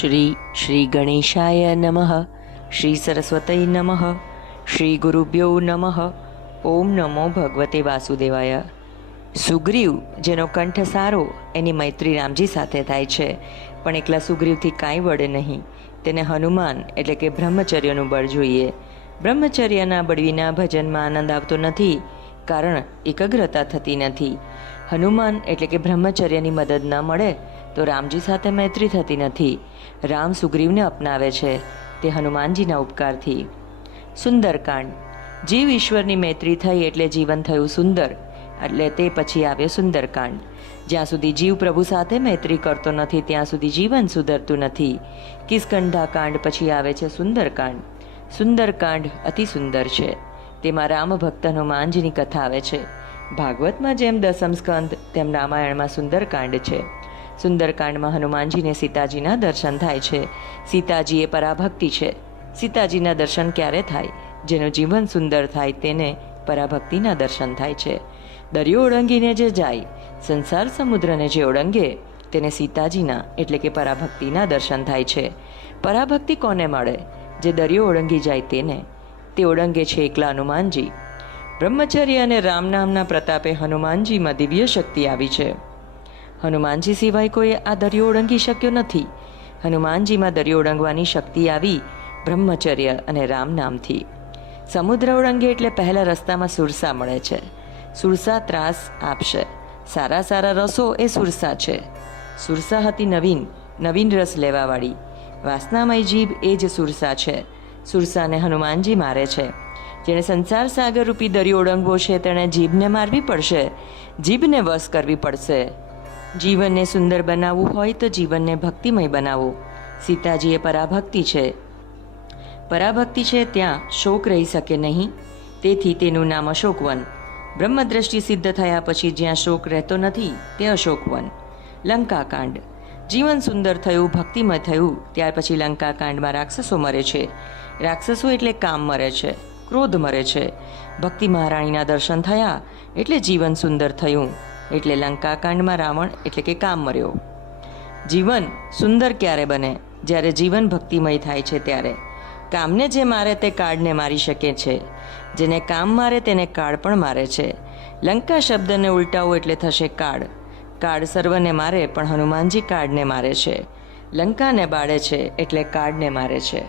શ્રી શ્રી ગણેશાય નમઃ શ્રી સરસ્વતય નમઃ શ્રી ગુરુભ્યો નમઃ ઓમ નમો ભગવતે વાસુદેવાય સુગ્રીવ જેનો કંઠ સારો, એની મૈત્રી રામજી સાથે થાય છે, પણ એકલા સુગ્રીવથી કાંઈ વળે નહીં. તેને હનુમાન એટલે કે બ્રહ્મચર્યનું બળ જોઈએ. બ્રહ્મચર્યના બળવીના ભજનમાં આનંદ આવતો નથી, કારણ એકાગ્રતા થતી નથી. હનુમાન એટલે કે બ્રહ્મચર્યની મદદ ન મળે તો રામજી સાથે મૈત્રી થતી નથી. રામ સુગ્રીવને અપનાવે છે. તે હનુમાનજીના ઉપકારથી. સુંદરકાંડ. જીવ ઈશ્વરની મૈત્રી થઈ એટલે જીવન થયું સુંદર, એટલે તે પછી આવ્યો સુંદરકાંડ. જ્યાં સુધી જીવ પ્રભુ સાથે મૈત્રી કરતો નથી, ત્યાં સુધી જીવન સુધરતું નથી. કિસ્કંધાકાંડ પછી આવે છે સુંદરકાંડ. સુંદરકાંડ અતિ સુંદર છે. તેમાં રામ ભક્ત હનુમાનજીની કથા આવે છે. ભાગવતમાં જેમ દસમ સ્કંદ, તેમ રામાયણમાં સુંદરકાંડ છે. સુંદરકાંડમાં હનુમાનજીને સીતાજીના દર્શન થાય છે. સીતાજી એ પરાભક્તિ છે. સીતાજીના દર્શન ક્યારે થાય? જેનું જીવન સુંદર થાય તેને પરાભક્તિના દર્શન થાય છે. દરિયો ઓળંગીને જે જાય, સંસાર સમુદ્રને જે ઓળંગે, તેને સીતાજીના એટલે કે પરાભક્તિના દર્શન થાય છે. પરાભક્તિ કોને મળે? જે દરિયો ઓળંગી જાય તેને. તે ઓળંગે છે એકલા હનુમાનજી. બ્રહ્મચર્ય અને રામ નામના પ્રતાપે હનુમાનજીમાં દિવ્ય શક્તિ આવી છે. હનુમાનજી સિવાય કોઈ આ દરિયો ઓળંગી શક્યો નથી. હનુમાનજીમાં દરિયો ઓળંગવાની શક્તિ આવી બ્રહ્મચર્ય અને રામ નામથી. સમુદ્ર ઓળંગે એટલે પહેલા રસ્તામાં સુરસા મળે છે. સુરસા ત્રાસ આપશે. સારા સારા રસો એ સુરસા છે. સુરસા હતી નવીન નવીન રસ લેવાવાળી. વાસનામય જીભ એ જ સુરસા છે. સુરસાને હનુમાનજી મારે છે. જેણે સંસાર સાગર રૂપી દરિયો ઓળંગવો છે, તેણે જીભને મારવી પડશે. જીભને વશ કરવી પડશે. જીવનને સુંદર બનાવવું હોય તો જીવનને ભક્તિમય બનાવો. સીતાજીએ પરાભક્તિ છે. પરાભક્તિ છે ત્યાં શોક રહી શકે નહીં. તેથી તેનું નામ અશોકવન. બ્રહ્મદ્રષ્ટિ સિદ્ધ થયા પછી જ્યાં શોક રહેતો નથી, તે અશોકવન. લંકાકાંડ. જીવન સુંદર થયું, ભક્તિમય થયું, ત્યાર પછી લંકાકાંડમાં રાક્ષસો મરે છે. રાક્ષસો એટલે કામ મરે છે, ક્રોધ મરે છે. ભક્તિ મહારાણીના દર્શન થયા, એટલે જીવન સુંદર થયું. એટલે લંકાકાંડમાં રાવણ એટલે કે કામ મર્યો. જીવન સુંદર ક્યારે બને? જ્યારે જીવન ભક્તિમય થાય છે ત્યારે. કામને જે મારે તે કાળને મારી શકે છે. જેને કામ મારે તેને કાળ પણ મારે છે. લંકા શબ્દને ઉલટાવો એટલે થશે કાળ. કાળ સર્વને મારે, પણ હનુમાનજી કાળને મારે છે. લંકાને બાળે છે એટલે કાળને મારે છે.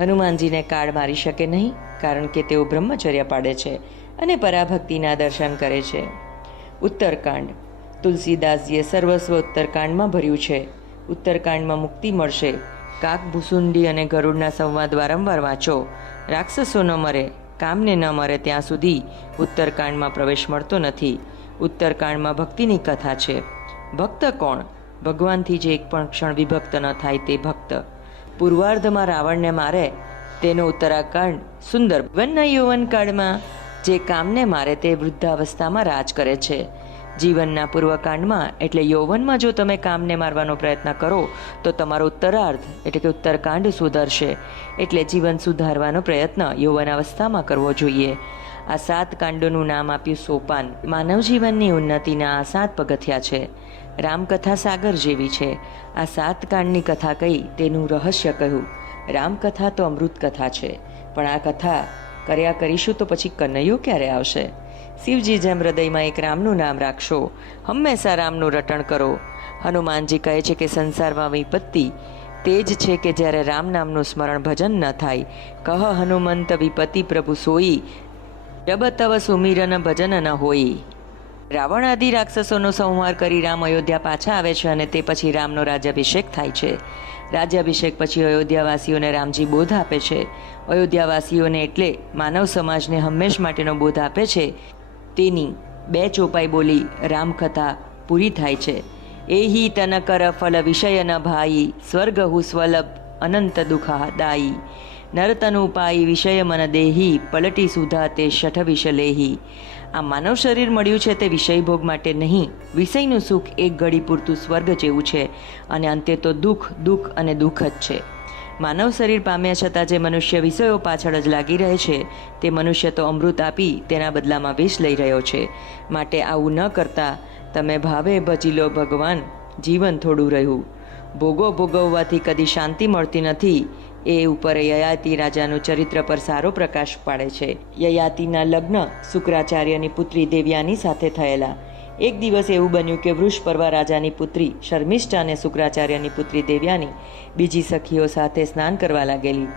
હનુમાનજીને કાળ મારી શકે નહીં, કારણ કે તેઓ બ્રહ્મચર્ય પાડે છે અને પરાભક્તિના દર્શન કરે છે. ઉત્તરકાંડ. તુલસીદાસજીએ સર્વસ્વ ઉત્તરકાંડમાં ભર્યું છે. ઉત્તરકાંડમાં મુક્તિ મળશે. કાક ભૂસુંડી અને ગરુડના સંવાદ વારંવાર વાંચો. રાક્ષસો ન મરે, કામને ન મરે ત્યાં સુધી ઉત્તરકાંડમાં પ્રવેશ મળતો નથી. ઉત્તરકાંડમાં ભક્તિની કથા છે. ભક્ત કોણ? ભગવાનથી જે એક પણ ક્ષણ વિભક્ત ન થાય તે ભક્ત. પૂર્વાર્ધમાં રાવણને મારે, તેનો ઉત્તરાકાંડ સુંદર. વનના યૌવનકાળમાં જે કામને મારે તે વૃદ્ધાવસ્થામાં રાજ કરે છે. જીવનના પૂર્વકાંડમાં, એટલે યૌવનમાં જો તમે કામને મારવાનો પ્રયત્ન કરો, તો તમારો ઉત્તરાર્ધ, એટલે કે ઉત્તરકાંડ સુધરશે. એટલે જીવન સુધારવાનો પ્રયત્ન યૌવનાવસ્થામાં કરવો જોઈએ. આ સાત કાંડોનું નામ આપ્યું સોપાન. માનવ જીવનની ઉન્નતિના આ સાત પગથિયા છે. રામકથા સાગર જેવી છે. આ સાત કાંડની કથા કહી તેનું રહસ્ય કહ્યું. રામકથા તો અમૃત કથા છે. પણ આ કથા કર્યા કરીશું તો પછી કનૈયો ક્યારે આવશે? શિવજી જેમ હૃદયમાં એક રામનું નામ રાખશો, હંમેશા રામનું રટણ કરો. હનુમાનજી કહે છે કે સંસારમાં વિપત્તિ તે જ છે કે જ્યારે રામ નામનું સ્મરણ ભજન ન થાય. કહ હનુમંત વિપતિ પ્રભુ સોઈ, જબ તવ સુમિરન ભજન ન હોઈ. રાવણ આદિ રાક્ષસોનો સંહાર કરી રામ અયોધ્યા પાછા આવે છે અને તે પછી રામનો રાજ્યાભિષેક થાય છે. રાજ્યાભિષેક પછી અયોધ્યાવાસીઓને રામજી બોધ આપે છે. અયોધ્યાવાસીઓને એટલે માનવ સમાજને હંમેશ માટેનો બોધ આપે છે. તેની બે ચોપાઈ બોલી રામકથા પૂરી થાય છે. એહી તન કર ફલ વિષય ન ભાઈ, સ્વર્ગ હુ સ્વલભ, અનંત દુઃખા દાઈ નરતનુ પાઈ વિષય મન દેહી, પલટી સુધા તે શઠ વિષ લેહી. આ માનવ શરીર મળ્યું છે તે વિષય ભોગ માટે નહીં. વિષયનું સુખ એક ઘડી પૂરતું સ્વર્ગ જેવું છે અને અંતે તો દુઃખ દુઃખ અને દુઃખ જ છે. માનવ શરીર પામ્યા છતાં જે મનુષ્ય વિષયો પાછળ જ લાગી રહે છે, તે મનુષ્ય તો અમૃત આપી તેના બદલામાં વિષ લઈ રહ્યો છે. માટે આવું ન કરતા તમે ભાવે ભજી લો ભગવાન, જીવન થોડું રહ્યું. ભોગો ભોગવવાથી કદી શાંતિ મળતી નથી. એ ઉપર યયાતિ રાજાનું ચરિત્ર પર સારો પ્રકાશ પાડે છે. યયાતિના લગ્ન શુક્રાચાર્યની પુત્રી દેવ્યાની સાથે થયેલા. એક દિવસ એવું બન્યું કે વૃષપર્વા રાજાની પુત્રી શર્મિષ્ઠા અને શુક્રાચાર્યની પુત્રી દેવ્યાની બીજી સખીઓ સાથે સ્નાન કરવા લાગેલી.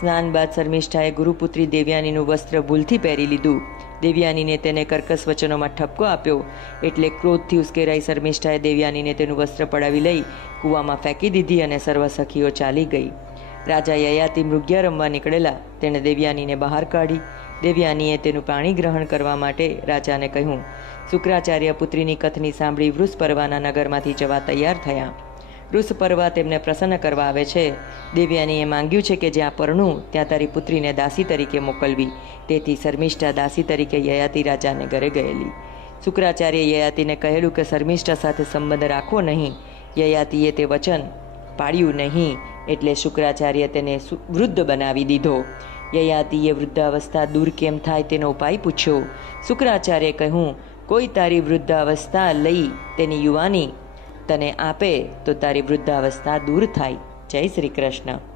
સ્નાન બાદ શર્મિષ્ઠાએ ગુરુપુત્રી દેવ્યાનીનું વસ્ત્ર ભૂલથી પહેરી લીધું. દેવ્યાનીને તેને કર્કશ વચનોમાં ઠપકો આપ્યો એટલે ક્રોધથી ઉશ્કેરાઈ શર્મિષ્ઠાએ દેવ્યાનીને તેનું વસ્ત્ર પડાવી લઈ કૂવામાં ફેંકી દીધી અને સર્વ સખીઓ ચાલી ગઈ. રાજા યયાતિ મૃગ્યા રમવા નીકળેલા. તેણે દેવ્યાનીને બહાર કાઢી. દેવ્યાનીએ તેનું પાણી ગ્રહણ કરવા માટે રાજાને કહ્યું, શુક્રાચાર્ય પુત્રીની કથની સાંભળી વૃષપર્વાના નગરમાંથી જવા તૈયાર થયા. વૃષપર્વા તેમને પ્રસન્ન કરવા આવે છે. દેવ્યાનીએ માંગ્યું છે કે જ્યાં પરણું ત્યાં તારી પુત્રીને દાસી તરીકે મોકલવી. તેથી શર્મિષ્ઠા દાસી તરીકે યયાતિ રાજાને ઘરે ગયેલી. શુક્રાચાર્ય યયાતિને કહેલું કે, શર્મિષ્ઠા સાથે સંબંધ રાખવો નહીં. યયાતિએ તે વચન પાડ્યું નહીં. એટલે શુક્રાચાર્ય તેને વૃદ્ધ બનાવી દીધો. યયાતિએ વૃદ્ધાવસ્થા દૂર કેમ થાય તેનો ઉપાય પૂછ્યો. શુક્રાચાર્ય કહ્યું, કોઈ તારી વૃદ્ધાવસ્થા લઈ તેની યુવાની. તને આપે તો તારી વૃદ્ધાવસ્થા દૂર થાય. જય શ્રી કૃષ્ણ.